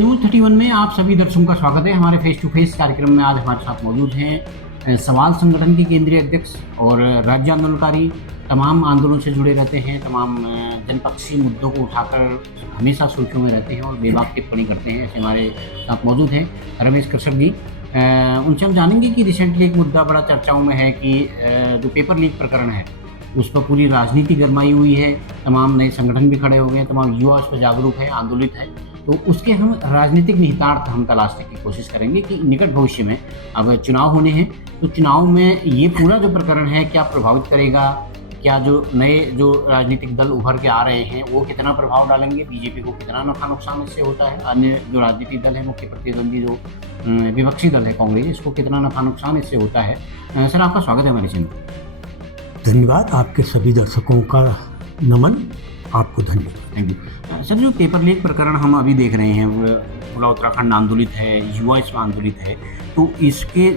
News 31 में आप सभी दर्शकों का स्वागत है। हमारे फेस टू फेस कार्यक्रम में आज हमारे साथ मौजूद हैं सवाल संगठन के केंद्रीय अध्यक्ष और राज्य आंदोलनकारी, तमाम आंदोलनों से जुड़े रहते हैं, तमाम जनपक्षी मुद्दों को उठाकर हमेशा सुर्खियों में रहते हैं और बेबाक टिप्पणी करते हैं। ऐसे हमारे साथ मौजूद हैं रमेश कृषक जी। उनसे हम जानेंगे कि रिसेंटली एक मुद्दा बड़ा चर्चाओं में है कि जो पेपर लीक प्रकरण है उस पर पूरी राजनीति गरमाई हुई है, तमाम नए संगठन भी खड़े हो गए हैं, तमाम युवा उस पर जागरूक है, आंदोलित है। तो उसके हम राजनीतिक निहितार्थ हम तलाशने की कोशिश करेंगे कि निकट भविष्य में अब चुनाव होने हैं, तो चुनाव में ये पूरा जो प्रकरण है क्या प्रभावित करेगा, क्या जो नए जो राजनीतिक दल उभर के आ रहे हैं वो कितना प्रभाव डालेंगे, बीजेपी को कितना नफा नुकसान इससे होता है, अन्य जो राजनीतिक दल है, मुख्य प्रतिद्वंदी जो विपक्षी दल है कांग्रेस, इसको कितना नफा नुकसान इससे होता है। सर, आपका स्वागत है हमारे चैनल। धन्यवाद। आपके सभी दर्शकों का नमन, आपको धन्यवाद। Thank you. सर, जो पेपर लीक प्रकरण हम अभी देख रहे हैं वो पूरा उत्तराखंड आंदोलित है, युवा इसमें आंदोलित है, तो इसके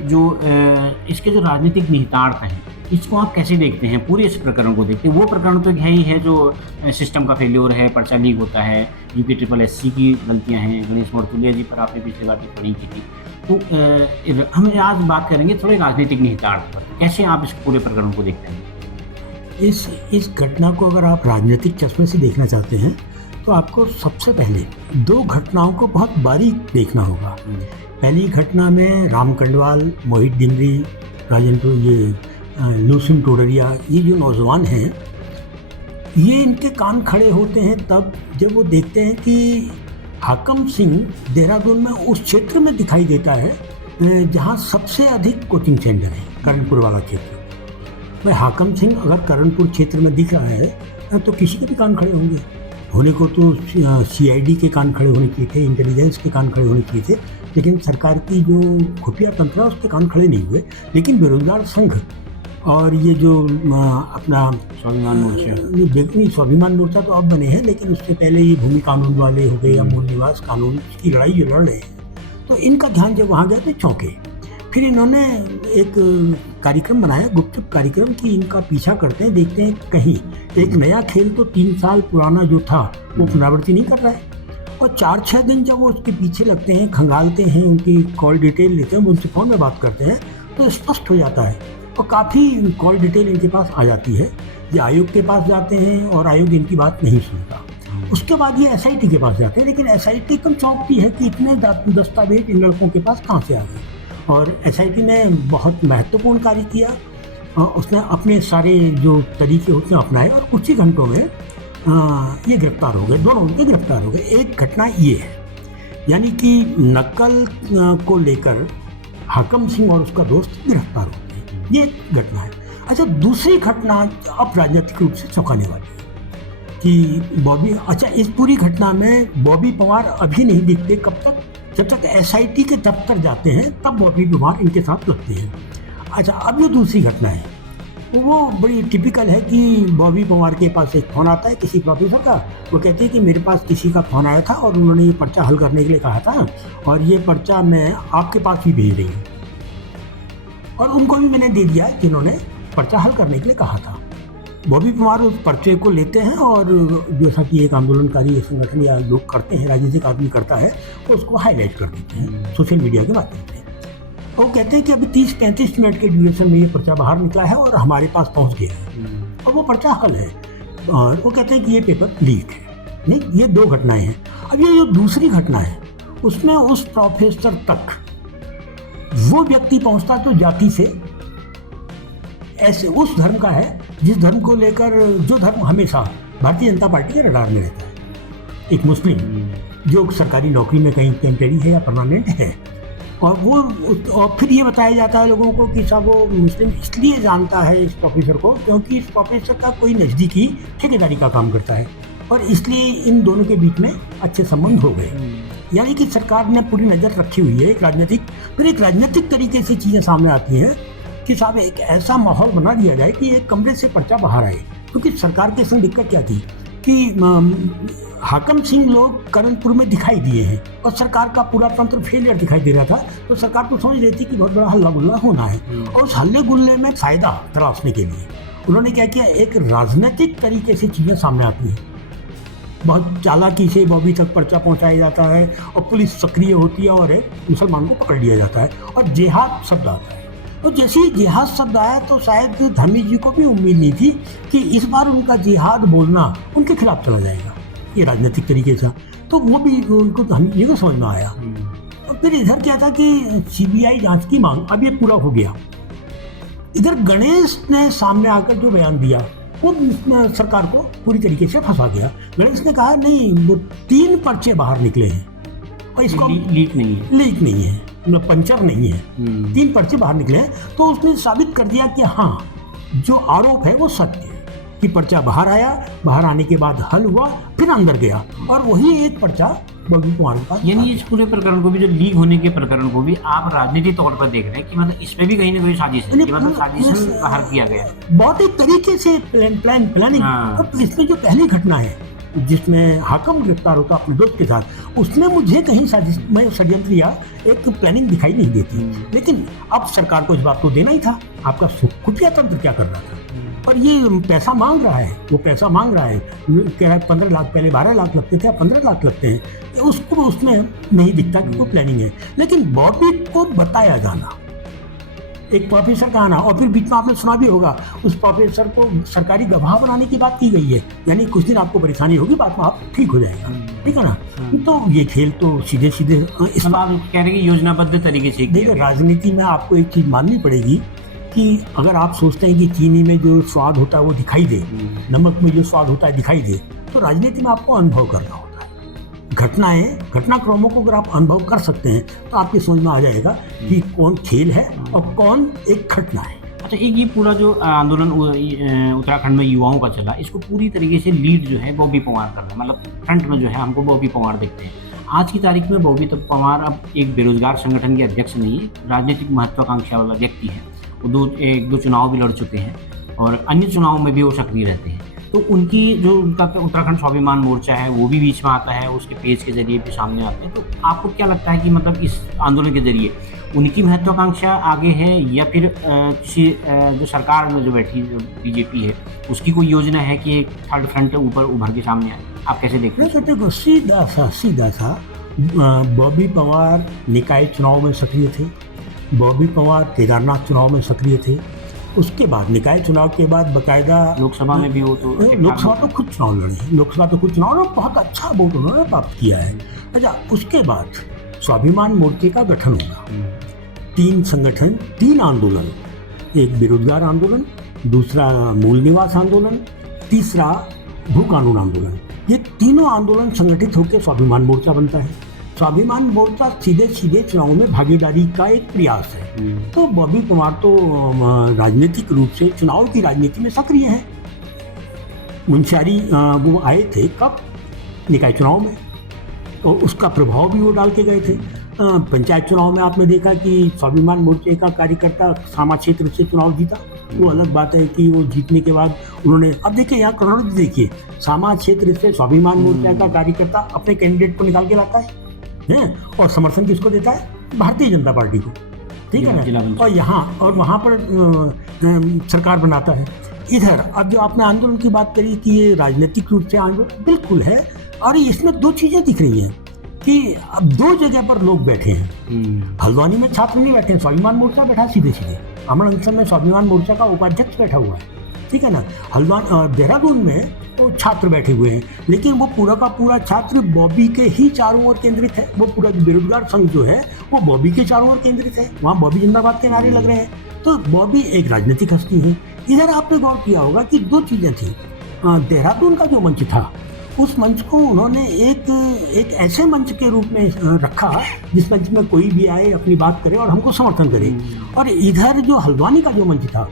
जो राजनीतिक निहितार्थ हैं इसको आप कैसे देखते हैं, पूरे इस प्रकरण को देखते हैं? वो प्रकरण तो है ही है जो सिस्टम का फेल्योर है, पर्चा लीक होता है, यूपी SSS की गलतियाँ हैं, गणेश मर्तुलिया जी पर आपने पिछली बार टिप्पणी की थी। तो हम आज बात करेंगे थोड़े राजनीतिक निहितार्थ पर, कैसे आप इस पूरे प्रकरण को देखते हैं? इस घटना को अगर आप राजनीतिक चश्मे से देखना चाहते हैं तो आपको सबसे पहले दो घटनाओं को बहुत बारीक देखना होगा। पहली घटना में राम कंडवाल, मोहित डिमरी, राजेंद्र लूसिन टोडरिया, ये जो नौजवान हैं, ये इनके कान खड़े होते हैं तब जब वो देखते हैं कि हाकम सिंह देहरादून में उस क्षेत्र में दिखाई देता है जहाँ सबसे अधिक कोचिंग सेंटर है, करणपुर वाला क्षेत्र। भाई, हाकम सिंह अगर करणपुर क्षेत्र में दिख रहा है तो किसी के भी कान खड़े होंगे। होने को तो CID के कान खड़े होने चाहिए थे, इंटेलिजेंस के कान खड़े होने चाहिए थे, लेकिन सरकार की जो खुफिया तंत्र है उसके कान खड़े नहीं हुए। लेकिन बेरोजगार संघ और ये जो अपना स्वाभिमान मोर्चा तो अब बने हैं, लेकिन उससे पहले ये भूमि कानून वाले हो गए या मूल निवास कानून की लड़ाई जो लड़ रहे हैं, तो इनका ध्यान जब वहाँ गया तो चौंके। फिर इन्होंने एक कार्यक्रम बनाया, गुपचुप कार्यक्रम, कि इनका पीछा करते हैं, देखते हैं कहीं एक नया खेल तो 3 साल पुराना जो था वो पुनरावृत्ति नहीं कर रहा है। और 4-6 दिन जब वो उसके पीछे लगते हैं, खंगालते हैं, उनकी कॉल डिटेल लेते हैं, उनसे फ़ोन में बात करते हैं, तो स्पष्ट हो जाता है और काफ़ी कॉल डिटेल इनके पास आ जाती है। ये आयोग के पास जाते हैं और आयोग इनकी बात नहीं सुनता। उसके बाद ये SIT के पास जाते हैं, लेकिन SIT एकदम चौंकती है कि इतने दस्तावेज इन लड़कों के पास कहाँ से आ गए। और SIT ने बहुत महत्वपूर्ण कार्य किया, उसने अपने सारे जो तरीके होते हैं अपनाए और कुछ ही घंटों में ये गिरफ्तार हो गए, दोनों उनके गिरफ्तार हो गए। एक घटना ये है, यानी कि नकल को लेकर हाकम सिंह और उसका दोस्त गिरफ्तार हो गए, ये घटना है। अच्छा, दूसरी घटना अब राजनीतिक रूप से चौंकाने वाली है कि बॉबी, अच्छा, इस पूरी घटना में बॉबी पवार अभी नहीं दिखते। कब तक? जब तक SIT के दफ्तर जाते हैं तब बॉबी पवार इनके साथ लगते हैं। अच्छा, अब जो दूसरी घटना है वो बड़ी टिपिकल है कि बॉबी पवार के पास एक फ़ोन आता है किसी प्रोफेसर का। वो कहते हैं कि मेरे पास किसी का फ़ोन आया था और उन्होंने ये पर्चा हल करने के लिए कहा था और ये पर्चा मैं आपके पास ही भेज रही हूँ, और उनको भी मैंने दे दिया जिन्होंने पर्चा हल करने के लिए कहा था। बॉबी पवार उस पर्चे को लेते हैं और जैसा कि एक आंदोलनकारी संगठन या लोग करते हैं, राजनीतिक आदमी करता है, उसको हाईलाइट कर देते हैं सोशल मीडिया के माध्यम से। वो कहते हैं कि अभी 30-35 मिनट के ड्यूरेशन में ये पर्चा बाहर निकला है और हमारे पास पहुंच गया है और वो पर्चा हल है। और वो कहते हैं कि ये पेपर लीक है। नहीं, ये दो घटनाएं हैं। अब ये जो दूसरी घटना है उसमें उस प्रोफेसर तक वो व्यक्ति पहुंचता जो जाति से ऐसे उस धर्म का है जिस धर्म को लेकर, जो धर्म हमेशा भारतीय जनता पार्टी के रडार में रहता है, एक मुस्लिम जो सरकारी नौकरी में कहीं टेम्परेरी है या परमानेंट है। और फिर ये बताया जाता है लोगों को कि साहब वो मुस्लिम इसलिए जानता है इस प्रोफेसर को क्योंकि इस प्रोफेसर का कोई नज़दीकी ठेकेदारी का काम करता है और इसलिए इन दोनों के बीच में अच्छे संबंध हो गए। यानी कि सरकार ने पूरी नज़र रखी हुई है। एक राजनीतिक तरीके से चीज़ें सामने आती हैं कि साहब एक ऐसा माहौल बना दिया जाए कि एक कमरे से पर्चा बाहर आए। क्योंकि सरकार के संग दिक्कत क्या थी कि हाकम सिंह लोग करणपुर में दिखाई दिए हैं और सरकार का पूरा तंत्र फेलियर दिखाई दे रहा था, तो सरकार तो समझ रही थी कि बहुत बड़ा हल्ला गुल्ला होना है। और उस हल्ले गुल्ले में फ़ायदा तलाशने के लिए उन्होंने क्या किया, एक राजनीतिक तरीके से चीज़ें सामने आती हैं बहुत चालाकी से बॉबी तक पर्चा पहुंचाया जाता है और पुलिस सक्रिय होती है और एक मुसलमान को पकड़ लिया जाता है और जिहाद शब्द आता है। तो जैसे ही जिहाद शब्द आया तो शायद धर्मी जी को भी उम्मीद नहीं थी कि इस बार उनका जिहाद बोलना उनके खिलाफ चला जाएगा, ये राजनीतिक तरीके से। तो वो भी उनको धर्मी जी को समझ में आया। और फिर इधर क्या था कि सीबीआई जांच की मांग, अब ये पूरा हो गया। इधर गणेश ने सामने आकर जो बयान दिया वो सरकार को पूरी तरीके से फंसा गया। गणेश ने कहा नहीं, वो 3 पर्चे बाहर निकले हैं और इसको लीक नहीं है, मतलब पंचर नहीं है, 3 पर्चे बाहर निकले हैं। तो उसने साबित कर दिया कि हाँ, जो आरोप है वो सत्य है कि पर्चा बाहर आया, बाहर आने के बाद हल हुआ, फिर अंदर गया और वही एक पर्चा बॉबी कुमार के पास। यानी इस पूरे प्रकरण को भी, जो लीक होने के प्रकरण को भी आप राजनीतिक तौर पर देख रहे हैं कि मतलब इसमें भी कहीं ना कहीं साजिश है, मतलब साजिश बाहर किया गया बहुत ही तरीके से प्लानिंग। अब इसमें जो पहली घटना है जिसमें हाकम गिरफ्तार होता अपने दोस्त के साथ, उसमें मुझे कहीं साजिश में षड्यंत्र या एक प्लानिंग दिखाई नहीं देती। लेकिन अब सरकार को जवाब तो देना ही था, आपका खुफिया तंत्र क्या कर रहा था। और ये पैसा मांग रहा है, वो पैसा मांग रहा है, कह रहा है 15 लाख, पहले 12 लाख लगते थे, अब 15 लाख लगते हैं। उसको उसमें नहीं दिखता कि वो प्लानिंग है। लेकिन बॉबी को बताया जाना, एक प्रोफेसर का आना, और फिर बीच में आपने सुना भी होगा उस प्रोफेसर को सरकारी गवाह बनाने की बात की गई है, यानी कुछ दिन आपको परेशानी होगी, बाद में आप ठीक हो जाएगा, ठीक है ना। तो ये खेल तो सीधे सीधे इस बात कह रहे कि योजनाबद्ध तरीके से। देखिए, राजनीति में आपको एक चीज माननी पड़ेगी कि अगर आप सोचते हैं कि चीनी में जो स्वाद होता है वो दिखाई दे, नमक में जो स्वाद होता है दिखाई दे, तो राजनीति में आपको अनुभव करना होता है। घटनाक्रमों को अगर आप अनुभव कर सकते हैं तो आपकी समझ में आ जाएगा कि कौन खेल है और कौन एक घटना है। अच्छा, एक ये पूरा जो आंदोलन उत्तराखंड में युवाओं का चला, इसको पूरी तरीके से लीड जो है बॉबी पवार कर रहे हैं, मतलब फ्रंट में जो है हमको बॉबी पवार देखते हैं। आज की तारीख में बॉबी पवार अब एक बेरोजगार संगठन के अध्यक्ष नहीं है, राजनीतिक महत्वाकांक्षा वाला व्यक्ति है। वो एक दो चुनाव भी लड़ चुके हैं और अन्य चुनाव में भी वो सक्रिय रहते हैं। तो उनकी जो उनका उत्तराखंड स्वाभिमान मोर्चा है वो भी बीच में आता है, उसके पेज के जरिए भी सामने आते हैं। तो आपको क्या लगता है कि मतलब इस आंदोलन के जरिए उनकी महत्वाकांक्षा आगे है या फिर किसी जो सरकार में जो बैठी जो बीजेपी है उसकी कोई योजना है कि एक थर्ड फ्रंट ऊपर उभर के सामने आए? आप कैसे देखते हैं? देखो, सीधा सा बॉबी पवार निकाय चुनाव में सक्रिय थे, बॉबी पवार केदारनाथ चुनाव में सक्रिय थे। उसके बाद निकाय चुनाव के बाद बकायदा लोकसभा में भी वो तो लोकसभा तो खुद चुनाव लड़े, लोकसभा तो खुद चुनाव लड़े, बहुत अच्छा वोट उन्होंने प्राप्त किया है। अच्छा, उसके बाद स्वाभिमान मोर्चे का गठन होगा, 3 संगठन, 3 आंदोलन, एक बेरोजगार आंदोलन, दूसरा मूल निवास आंदोलन, तीसरा भू कानून आंदोलन। ये तीनों आंदोलन संगठित होकर स्वाभिमान मोर्चा बनता है। स्वाभिमान मोर्चा सीधे चुनाव में भागीदारी का एक प्रयास है। तो बॉबी पवार तो राजनीतिक रूप से चुनाव की राजनीति में सक्रिय है। मुंशियारी वो आए थे कब? निकाय चुनाव में, तो उसका प्रभाव भी वो डाल के गए थे। पंचायत चुनाव में आपने देखा कि स्वाभिमान मोर्चे का कार्यकर्ता सामा क्षेत्र से चुनाव जीता। वो अलग बात है कि वो जीतने के बाद उन्होंने, अब देखिए यहाँ क्रोनोलॉजी देखिए, सामा क्षेत्र से स्वाभिमान मोर्चा का कार्यकर्ता अपने कैंडिडेट को निकाल के लाता है और समर्थन किसको देता है? भारतीय जनता पार्टी को, ठीक है ना। और यहाँ और वहाँ पर सरकार बनाता है। इधर अब जो आपने आंदोलन की बात करी कि ये राजनीतिक रूप से आंदोलन, बिल्कुल है। और इसमें 2 चीजें दिख रही हैं कि अब 2 जगह पर लोग बैठे हैं। हल्द्वानी में छात्र नहीं बैठे हैं, स्वाभिमान मोर्चा बैठा सीधे अमर अनशन में स्वाभिमान मोर्चा का उपाध्यक्ष बैठा हुआ है, ठीक है ना। देहरादून में तो छात्र बैठे हुए हैं, लेकिन वो पूरा का पूरा छात्र बॉबी के ही चारों ओर केंद्रित है। वो पूरा बेरोजगार संघ जो है वो बॉबी के चारों ओर केंद्रित है, वहाँ बॉबी जिंदाबाद के नारे लग रहे हैं। तो बॉबी एक राजनीतिक हस्ती है। इधर आपने गौर किया होगा कि 2 चीजें थी। देहरादून का जो मंच था, उस मंच को उन्होंने एक ऐसे मंच के रूप में रखा जिस मंच में कोई भी आए, अपनी बात करे और हमको समर्थन करे। और इधर जो हल्द्वानी का जो मंच था,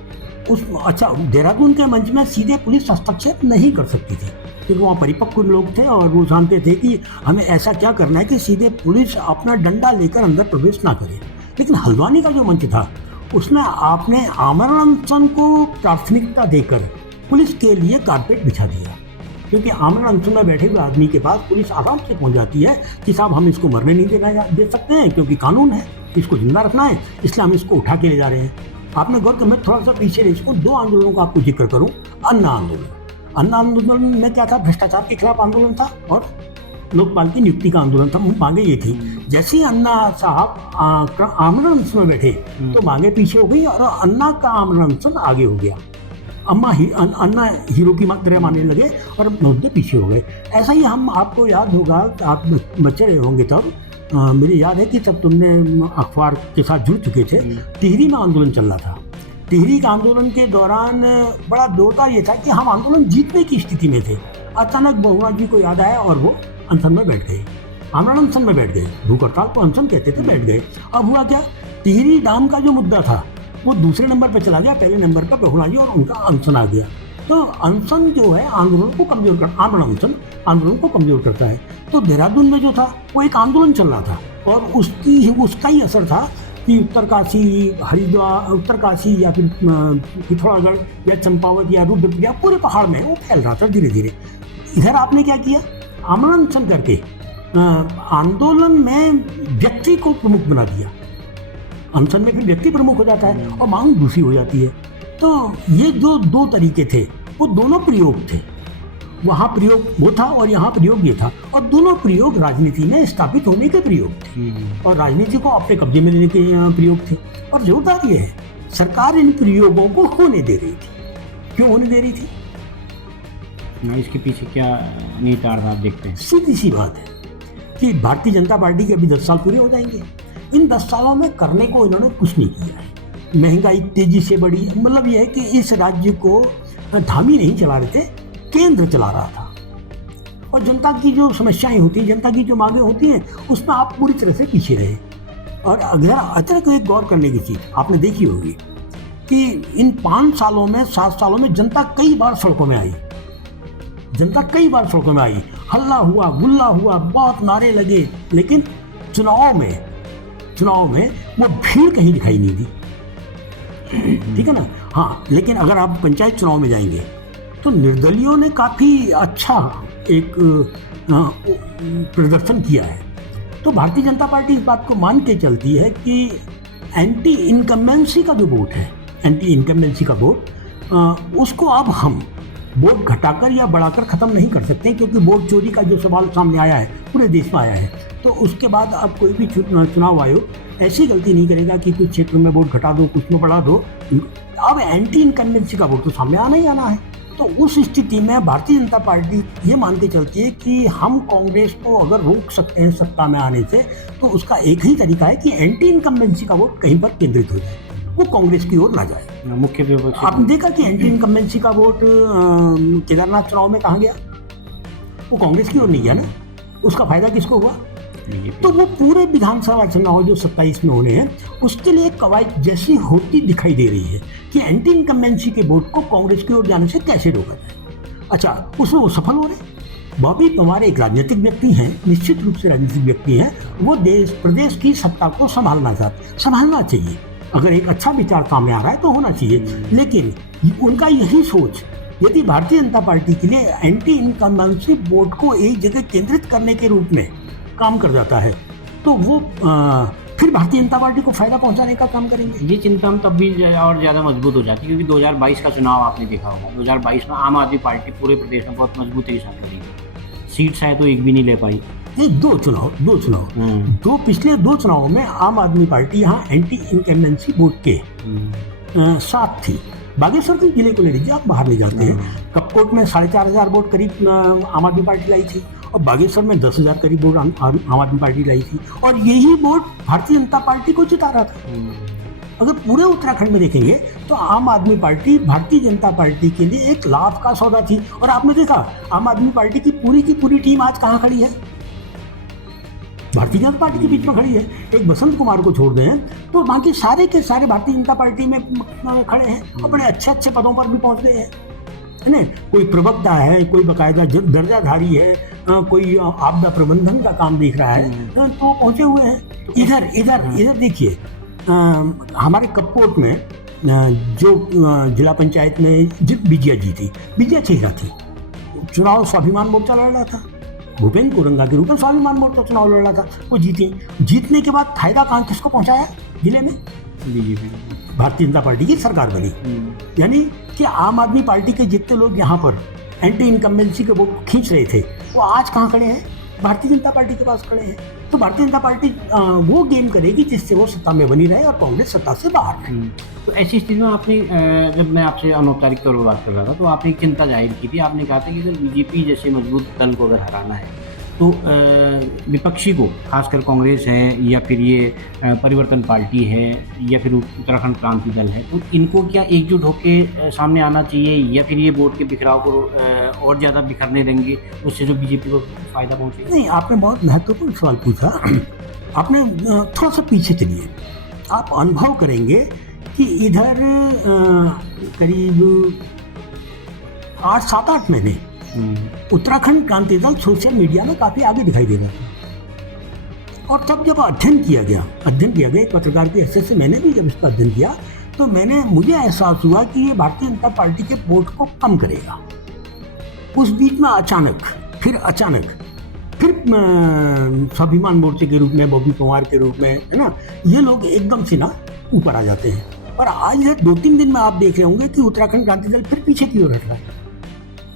देहरादून के मंच में सीधे पुलिस हस्तक्षेप नहीं कर सकती थी, क्योंकि वहाँ परिपक्व लोग थे और वो जानते थे कि हमें ऐसा क्या करना है कि सीधे पुलिस अपना डंडा लेकर अंदर प्रवेश ना करे। लेकिन हल्द्वानी का जो मंच था, उसमें आपने आमरण अनशन को प्राथमिकता देकर पुलिस के लिए कारपेट बिछा दिया, क्योंकि आमरण अनशन में बैठे हुए आदमी के पास पुलिस आराम से पहुंच जाती है कि साहब हम इसको मरने नहीं दे सकते हैं, क्योंकि कानून है, इसको जिंदा रखना है, इसलिए हम इसको उठा के ले जा रहे हैं। आपने गौर कर, मैं थोड़ा सा पीछे इसको 2 आंदोलनों का आपको जिक्र करूं। अन्ना आंदोलन, अन्ना आंदोलन में क्या था, भ्रष्टाचार के खिलाफ आंदोलन था और लोकपाल की नियुक्ति का आंदोलन था। मांगे ये थी। जैसे ही अन्ना साहब आमरण अनशन में बैठे तो मांगे पीछे हो गई और अन्ना का आमरण अनशन आगे हो गया। अन्ना हीरो की तरह मानने लगे और मुद्दे पीछे हो गए। ऐसा ही हम, आपको याद होगा, आप बच्चे रहे होंगे तब, मुझे याद है कि तब तुमने अखबार के साथ जुड़ चुके थे। टिहरी में आंदोलन चल रहा था। टिहरी के आंदोलन के दौरान बड़ा दौरता ये था कि हम आंदोलन जीतने की स्थिति में थे। अचानक बहुआ जी को याद आया और वो अनशन में बैठ गए, आमरण अनशन में बैठ गए। भूख हड़ताल को अनशन कहते थे, बैठ गए। अब हुआ क्या, टिहरी डैम का जो मुद्दा था वो दूसरे नंबर पर चला गया, पहले नंबर पर बहुआ जी और उनका अनशन आ गया। तो अनशन जो है आंदोलन को कमजोर कर, आमरण अनशन आंदोलन को कमजोर करता है। तो देहरादून में जो था वो एक आंदोलन चल रहा था और उसका ही असर था कि उत्तरकाशी, हरिद्वार, उत्तरकाशी या फिर पिथौरागढ़ या चंपावत या रुद्रप्रयाग या पूरे पहाड़ में वो फैल रहा था धीरे धीरे। इधर आपने क्या किया, आमरण अनशन करके आंदोलन में व्यक्ति को प्रमुख बना दिया। अनशन में फिर व्यक्ति प्रमुख हो जाता है और मांग दूसरी हो जाती है। तो ये जो दो तरीके थे वो दोनों प्रयोग थे। वहाँ प्रयोग वो था और यहाँ प्रयोग ये था, और दोनों प्रयोग राजनीति में स्थापित होने के प्रयोग थे और राजनीति को अपने कब्जे में लेने के प्रयोग थे। और जोरदार ये है, सरकार इन प्रयोगों को होने दे रही थी। क्यों होने दे रही थी? इसके पीछे क्या निहितार्थ आप देखते हैं? सीधी सी बात है कि भारतीय जनता पार्टी के अभी 10 साल पूरे हो जाएंगे। इन 10 सालों में करने को इन्होंने कुछ नहीं किया है। महंगाई तेजी से बढ़ी, मतलब यह है कि इस राज्य को धामी नहीं चला रहे थे, केंद्र चला रहा था। और जनता की जो समस्याएं होती हैं, जनता की जो मांगे होती हैं, उसमें आप पूरी तरह से पीछे रहे। और अगर अचानक एक गौर करने की चीज़ आपने देखी होगी कि इन 5 सालों में, 7 सालों में जनता कई बार सड़कों में आई। जनता कई बार सड़कों में आई, हल्ला हुआ, गुल्ला हुआ, बहुत नारे लगे, लेकिन चुनाव में वो भीड़ कहीं दिखाई नहीं दी। ठीक है ना? हाँ, लेकिन अगर आप पंचायत चुनाव में जाएंगे तो निर्दलियों ने काफ़ी अच्छा एक प्रदर्शन किया है। तो भारतीय जनता पार्टी इस बात को मान के चलती है कि एंटी इनकम्बेंसी का जो वोट है, एंटी इनकम्बेंसी का वोट, उसको अब हम वोट घटाकर या बढ़ाकर ख़त्म नहीं कर सकते, क्योंकि वोट चोरी का जो सवाल सामने आया है पूरे देश में आया है। तो उसके बाद अब कोई भी चुनाव आयोग ऐसी गलती नहीं करेगा कि कुछ क्षेत्र में वोट घटा दो, कुछ में बढ़ा दो। अब एंटी इनकम्बेंसी का वोट तो सामने आना ही आना है। तो उस स्थिति में भारतीय जनता पार्टी ये मान के चलती है कि हम कांग्रेस को अगर रोक सकते हैं सत्ता में आने से, तो उसका एक ही तरीका है कि एंटी इनकम्बेंसी का वोट कहीं पर केंद्रित हो जाए, वो कांग्रेस की ओर ना जाए। मुख्य विपक्ष आपने देखा कि एंटी इनकम्बेंसी का वोट केदारनाथ चुनाव में कहाँ गया? वो कांग्रेस की ओर नहीं गया ना। उसका फायदा किसको हुआ? तो वो पूरे विधानसभा चुनाव जो 27 में होने हैं, उसके लिए कवायद जैसी होती दिखाई दे रही है कि एंटी इनकम्बेंसी के वोट को कांग्रेस की ओर जाने से कैसे रोका जाए। अच्छा, उसमें वो सफल हो रहे। बॉबी पवार एक राजनीतिक व्यक्ति हैं, निश्चित रूप से राजनीतिक व्यक्ति हैं। वो प्रदेश की सत्ता को संभालना चाहिए। अगर एक अच्छा विचार सामने आ रहा है तो होना चाहिए, लेकिन उनका यही सोच यदि भारतीय जनता पार्टी के लिए एंटी इनकम्बेंसी वोट को एक जगह केंद्रित करने के रूप में काम कर जाता है, तो वो फिर भारतीय जनता पार्टी को फायदा पहुंचाने का काम करेंगे। ये चिंता हम तब भी और ज़्यादा मजबूत हो जाती है, क्योंकि 2022 का चुनाव आपने देखा होगा। 2022 में आम आदमी पार्टी पूरे प्रदेश में बहुत मजबूती के साथ लड़ी, सीट शायद तो एक भी नहीं ले पाई। ये दो चुनाव पिछले 2 चुनावों में आम आदमी पार्टी यहाँ एंटी इनकम्बेंसी वोट के साथ थी। बागेश्वर के जिले को ले लीजिए, आप बाहर ले जाते हैं, कपकोट में 4,500 वोट करीब आम आदमी पार्टी लाई थी और बागेश्वर में 10,000 करीब वोट आम आदमी पार्टी लाई थी, और यही वोट भारतीय जनता पार्टी को जिता रहा था। अगर पूरे उत्तराखंड में देखेंगे तो आम आदमी पार्टी भारतीय जनता पार्टी के लिए एक लाभ का सौदा थी। और आपने देखा आम आदमी पार्टी की पूरी टीम आज कहाँ खड़ी है? भारतीय जनता पार्टी के बीच में खड़ी है। एक बसंत कुमार को छोड़ दें तो बाकी सारे के सारे भारतीय जनता पार्टी में खड़े हैं और बड़े अच्छे पदों पर भी पहुंच गए हैं, है ना। कोई प्रवक्ता है, कोई बाकायदा दर्जाधारी है, कोई आपदा प्रबंधन का काम देख रहा है, तो पहुंचे हुए हैं। इधर देखिए, हमारे कपकोट में जो जिला पंचायत में विजया जीती, विजया चेहरा थी, चुनाव स्वाभिमान मोर्चा लड़ रहा था, भूपेंद्र कोरंगा के रूप में स्वाभिमान मोर्चा चुनाव लड़ रहा था, वो जीती। जीतने के बाद फायदा कहाँ किसको पहुंचाया? जिले में भारतीय जनता पार्टी की सरकार बनी। यानी कि आम आदमी पार्टी के जितने लोग यहाँ पर एंटी इनकम्बेंसी के वोट खींच रहे थे, वो आज कहाँ खड़े हैं? भारतीय जनता पार्टी के पास खड़े हैं। तो भारतीय जनता पार्टी वो गेम करेगी जिससे वो सत्ता में बनी रहे और कांग्रेस सत्ता से बाहर रहे। तो ऐसी स्थिति में आपने जब मैं आपसे अनौपचारिक तौर पर बात कर रहा था तो आपने एक चिंता जाहिर की थी। आपने कहा था कि अगर बीजेपी जैसे मजबूत दल को अगर हराना है तो विपक्षी को, खासकर कांग्रेस है या फिर ये परिवर्तन पार्टी है या फिर उत्तराखंड क्रांति दल है, तो इनको क्या एकजुट होकर सामने आना चाहिए या फिर ये वोट के बिखराव को और ज़्यादा बिखरने देंगे, उससे जो बीजेपी को फ़ायदा पहुँचेगा? नहीं, आपने बहुत महत्वपूर्ण सवाल पूछा। आपने थोड़ा सा पीछे चलिए, आप अनुभव करेंगे कि इधर करीब 7-8 महीने उत्तराखंड क्रांति दल सोशल मीडिया में काफी आगे दिखाई दे रहा था। और तब जब अध्ययन किया गया एक पत्रकार की हैसियत से मैंने भी जब इसका अध्ययन किया तो मुझे एहसास हुआ कि ये भारतीय जनता पार्टी के वोट को कम करेगा। उस बीच में अचानक फिर स्वाभिमान मोर्चे के रूप में, बॉबी पंवार के रूप में, है ना, ये लोग एकदम से ना ऊपर आ जाते हैं। और आज 2-3 दिन में आप देख रहे होंगे कि उत्तराखंड क्रांति दल फिर पीछे की ओर हट रहा है।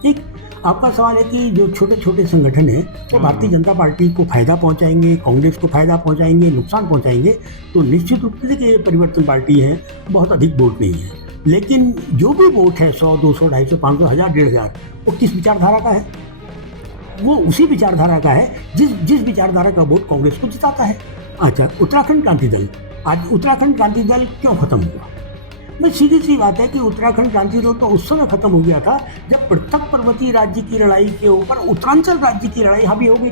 ठीक, आपका सवाल है कि जो छोटे छोटे संगठन हैं वो भारतीय जनता पार्टी को फायदा पहुंचाएंगे, कांग्रेस को फायदा पहुंचाएंगे, नुकसान पहुंचाएंगे, तो निश्चित रूप से कि परिवर्तन पार्टी है, बहुत अधिक वोट नहीं है। लेकिन जो भी वोट है 100, 200, 250, 500, 1000, 1500, वो किस विचारधारा का है? वो उसी विचारधारा का है जिस विचारधारा का वोट कांग्रेस को जिताता है। अच्छा, उत्तराखंड क्रांति दल, आज उत्तराखंड क्रांति दल क्यों खत्म हुआ? मैं सीधी सी बात है कि उत्तराखंड क्रांति दल तो उस समय खत्म हो गया था जब पृथक पर्वतीय राज्य की लड़ाई के ऊपर उत्तरांचल राज्य की लड़ाई हावी हो गई।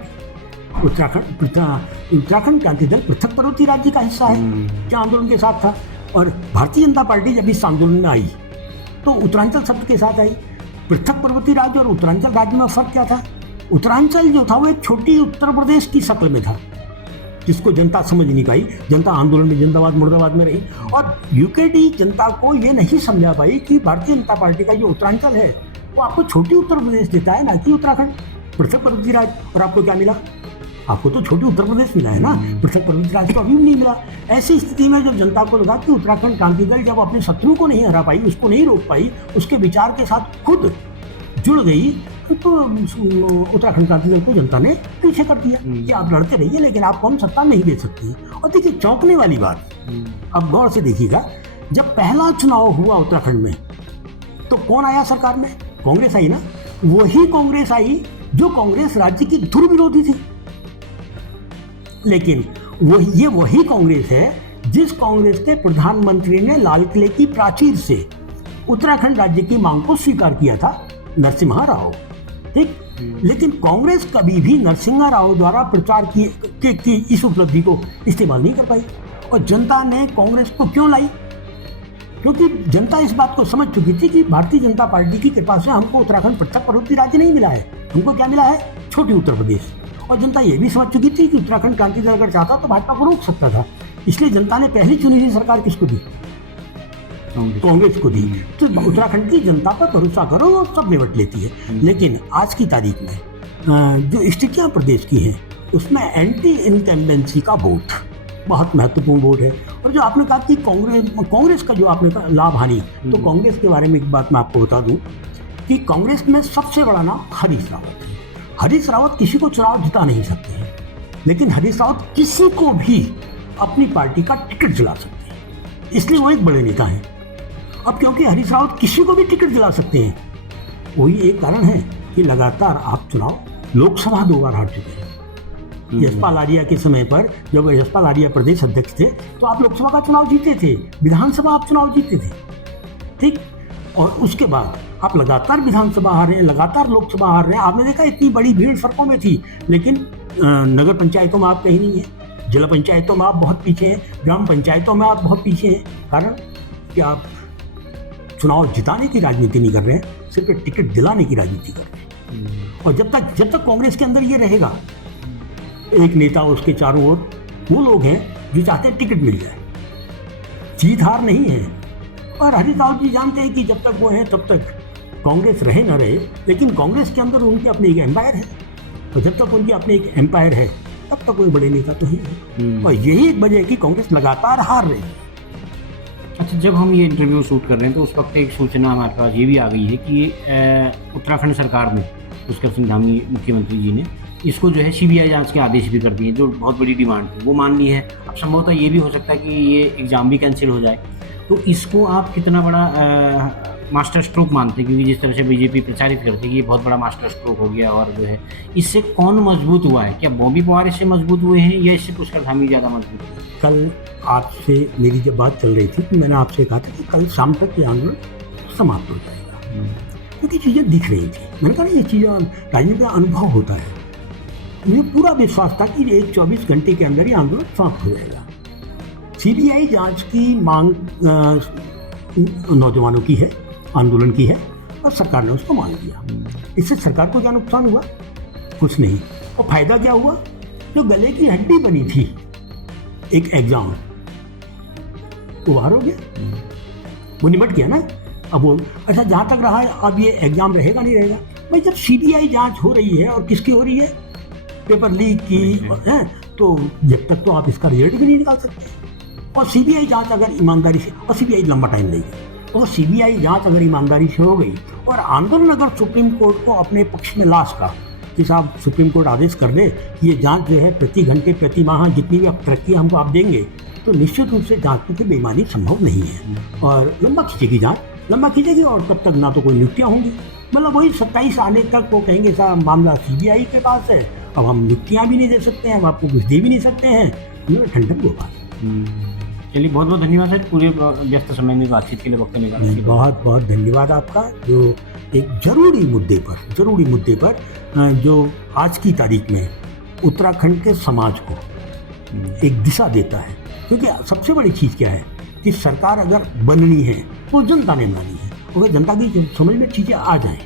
उत्तराखंड क्रांति दल पृथक पर्वतीय राज्य का हिस्सा है, क्या आंदोलन के साथ था। और भारतीय जनता पार्टी जब इस आंदोलन में आई तो उत्तरांचल शब्द के साथ आई। पृथक पर्वतीय राज्य और उत्तरांचल राज्य में फर्क क्या था? उत्तरांचल जो था वो एक छोटी उत्तर प्रदेश की शक्ल में था, जिसको जनता समझ नहीं पाई। जनता आंदोलन में जिंदाबाद मुर्दाबाद में रही और यूकेडी जनता को ये नहीं समझा पाई कि भारतीय जनता पार्टी का जो उत्तरांचल है वो आपको छोटी उत्तर प्रदेश देता है, ना कि उत्तराखंड पृथक पर्वतीय राज्य। और आपको क्या मिला? आपको तो छोटी उत्तर प्रदेश मिला है ना, पृथक पर्वतीय राज्य तो अभी भी नहीं मिला। ऐसी स्थिति में जब जनता को लगा कि उत्तराखंड क्रांति दल जब अपने शत्रु को नहीं हरा पाई, उसको नहीं रोक पाई, उसके विचार के साथ खुद जुड़ गई, तो उत्तराखंड क्रांति दल को जनता ने पीछे कर दिया कि आप लड़ते रहिए लेकिन आपको हम सत्ता नहीं दे सकती। और देखिए, चौंकने वाली बात, अब गौर से देखिएगा, जब पहला चुनाव हुआ उत्तराखंड में तो कौन आया सरकार में? कांग्रेस आई ना। वही कांग्रेस आई जो कांग्रेस राज्य की धुर विरोधी थी। लेकिन वही कांग्रेस है जिस कांग्रेस के प्रधानमंत्री ने लाल किले की प्राचीर से उत्तराखंड राज्य की मांग को स्वीकार किया था, नरसिम्हा राव। ठीक, लेकिन कांग्रेस कभी भी नरसिम्हा राव द्वारा प्रचार की इस उपलब्धि को इस्तेमाल नहीं कर पाई। और जनता ने कांग्रेस को क्यों लाई? क्योंकि जनता इस बात को समझ चुकी थी कि भारतीय जनता पार्टी की कृपा से हमको उत्तराखंड पृथक पर्वतीय राज्य नहीं मिला है, हमको क्या मिला है? छोटी उत्तर प्रदेश। और जनता ये भी समझ चुकी थी कि उत्तराखंड क्रांति दल अगर चाहता तो भाजपा को रोक सकता था। इसलिए जनता ने पहली चुनी हुई सरकार किसको दी? कांग्रेस को दी। तो उत्तराखंड की जनता पर भरोसा करो, वो सब निपट लेती है। लेकिन आज की तारीख में जो स्थितियां प्रदेश की हैं उसमें एंटी इनकम्बेंसी का वोट बहुत महत्वपूर्ण वोट है। और जो आपने कहा कि कांग्रेस का जो आपने कहा लाभ हानि, तो कांग्रेस के बारे में एक बात मैं आपको बता दूं कि कांग्रेस में सबसे बड़ा नाम हरीश रावत है। हरीश रावत किसी को चुनाव जिता नहीं सकते हैं, लेकिन हरीश रावत किसी को भी अपनी पार्टी का टिकट दिला सकते हैं, इसलिए वो एक बड़े नेता हैं। अब क्योंकि हरीश रावत किसी को भी टिकट दिला सकते हैं, वही एक कारण है कि लगातार आप चुनाव लोकसभा 2 बार हार चुके हैं। यशपाल आर्या के समय पर, जब यशपाल आर्या प्रदेश अध्यक्ष थे, तो आप लोकसभा का चुनाव जीते थे, विधानसभा आप चुनाव जीते थे। ठीक, और उसके बाद आप लगातार विधानसभा हार रहे हैं, लगातार लोकसभा हार रहे हैं। आपने देखा इतनी बड़ी भीड़ सड़कों में थी, लेकिन नगर पंचायतों में आप कहीं नहीं है, जिला पंचायतों में आप बहुत पीछे हैं, ग्राम पंचायतों में आप बहुत पीछे हैं। कारण कि आप चुनाव जिताने की राजनीति नहीं कर रहे हैं, सिर्फ टिकट दिलाने की राजनीति कर रहे हैं। और जब तक कांग्रेस के अंदर ये रहेगा, एक नेता उसके चारों ओर वो लोग हैं जो चाहते हैं टिकट मिल जाए, जीत हार नहीं है। और हरीश रावत जी जानते हैं कि जब तक वो हैं तब तक कांग्रेस रहे न रहे, लेकिन कांग्रेस के अंदर उनकी अपनी एक एम्पायर है। तो जब तक उनकी अपनी एक एम्पायर है तब तक कोई बड़े नेता तो ही है। और यही एक वजह है कि कांग्रेस लगातार हार रही है। अच्छा, अच्छा, जब हम ये इंटरव्यू शूट कर रहे हैं तो उस वक्त एक सूचना हमारे पास ये भी आ गई है कि उत्तराखंड सरकार ने, पुष्कर सिंह धामी मुख्यमंत्री जी ने इसको जो है सीबीआई जांच के आदेश भी कर दिए, जो बहुत बड़ी डिमांड थी वो मान ली है। अब संभवतः ये भी हो सकता है कि ये एग्ज़ाम भी कैंसिल हो जाए। तो इसको आप कितना बड़ा मास्टर स्ट्रोक मानते हैं? क्योंकि जिस तरह से बीजेपी प्रचारित करती है कि ये बहुत बड़ा मास्टर स्ट्रोक हो गया, और जो है इससे कौन मजबूत हुआ है? क्या बॉबी पवार इससे मजबूत हुए हैं या इससे पुष्कर धामी ज़्यादा मजबूत हुए? कल आपसे मेरी जब बात चल रही थी तो मैंने आपसे कहा था कि कल शाम तक ये आंदोलन समाप्त हो जाएगा, क्योंकि चीज़ें दिख रही थी। मैंने कहा ना, ये चीज़ें राजनीति का अनुभव होता है। मुझे पूरा विश्वास था कि एक 24 घंटे के अंदर ही आंदोलन समाप्त हो जाएगा। सीबीआई जांच की मांग नौजवानों की है, आंदोलन की है, और सरकार ने उसको मान लिया। इससे सरकार को क्या नुकसान हुआ? कुछ नहीं। और फायदा क्या हुआ? जो गले की हड्डी बनी थी एक एग्जाम, वो बाहर हो गया, वो निपट गया ना। अब वो अच्छा जहाँ तक रहा है, अब ये एग्जाम रहेगा नहीं रहेगा? भाई जब सीबीआई जांच हो रही है, और किसकी हो रही है? पेपर लीक की है, तो जब तक तो आप इसका रिजल्ट भी नहीं निकाल सकते। और सीबीआई जांच अगर ईमानदारी से, और सीबीआई लंबा टाइम लेगी, और सीबीआई जांच अगर ईमानदारी से हो गई और आंदोलन अगर सुप्रीम कोर्ट को अपने पक्ष में ला सका कि साहब सुप्रीम कोर्ट आदेश कर दे कि ये जांच जो है प्रति घंटे प्रति माह जितनी भी अब तरक्की हमको आप देंगे, तो निश्चित रूप से जांच की बेईमानी संभव नहीं है। और लंबा खींचेगी जांच, लंबा खींचेगी, और तब तक ना तो कोई नियुक्तियाँ होंगी। मतलब वही 27 आने तक वो कहेंगे साहब मामला सीबीआई के पास है, अब हम नियुक्तियाँ भी नहीं दे सकते हैं, हम आपको कुछ दे भी नहीं सकते हैं। ठंडक होगा। चलिए, बहुत बहुत धन्यवाद सर, पूरे व्यस्त समय में बातचीत के लिए वक्त निकालने के लिए। बहुत बहुत धन्यवाद आपका, जो एक जरूरी मुद्दे पर जो आज की तारीख में उत्तराखंड के समाज को एक दिशा देता है। क्योंकि सबसे बड़ी चीज़ क्या है कि सरकार अगर बननी है वो जनता ने बनानी है। अगर जनता की समझ में चीज़ें आ जाएं,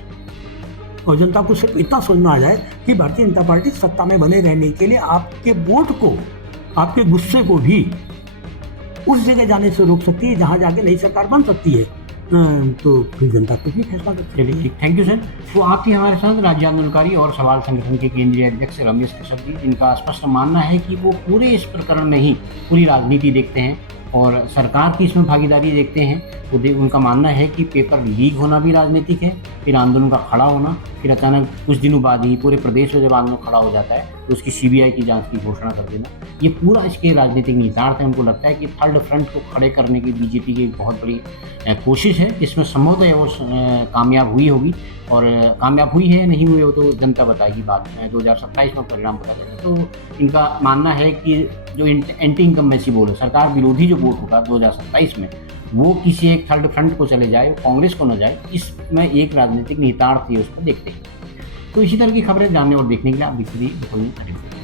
और जनता को सिर्फ इतना समझना आ जाए कि भारतीय जनता पार्टी सत्ता में बने रहने के लिए आपके वोट को, आपके गुस्से को भी उस जगह जाने से रोक सकती है जहाँ जाके नई सरकार बन सकती है, तो फिर जनता कुछ भी फैसला कर सकती है। चलिए, थैंक यू सर। तो आप ही हमारे साथ राज्य आंदोलनकारी और सवाल संगठन के केंद्रीय अध्यक्ष रमेश कश्यप जी, जिनका स्पष्ट मानना है कि वो पूरे इस प्रकरण में ही पूरी राजनीति देखते हैं और सरकार की इसमें भागीदारी देखते हैं। उनका मानना है कि पेपर लीक होना भी राजनीतिक है, फिर आंदोलन का खड़ा होना, फिर अचानक कुछ दिनों बाद ही पूरे प्रदेश में जब आंदोलन खड़ा हो जाता है तो उसकी सीबीआई की जांच की घोषणा कर देना, ये पूरा इसके राजनीतिक निहितार्थ है। उनको लगता है कि थर्ड फ्रंट को खड़े करने की बीजेपी की एक बहुत बड़ी कोशिश है, जिसमें संभवतः वो कामयाब हुई होगी, और कामयाब हुई है या नहीं हुई वो तो जनता बताएगी, बाद में 2027 में परिणाम बता देगा। तो इनका मानना है कि जो एंटी इनकम्बेंसी वोट है, सरकार विरोधी जो वोट होगा 2027 में, वो किसी एक थर्ड फ्रंट को चले जाए, कांग्रेस को न जाए, इसमें एक राजनीतिक निहितार्थ ही उसको देखते हैं। तो इसी तरह की खबरें जानने और देखने के लिए आप देखते रहिए।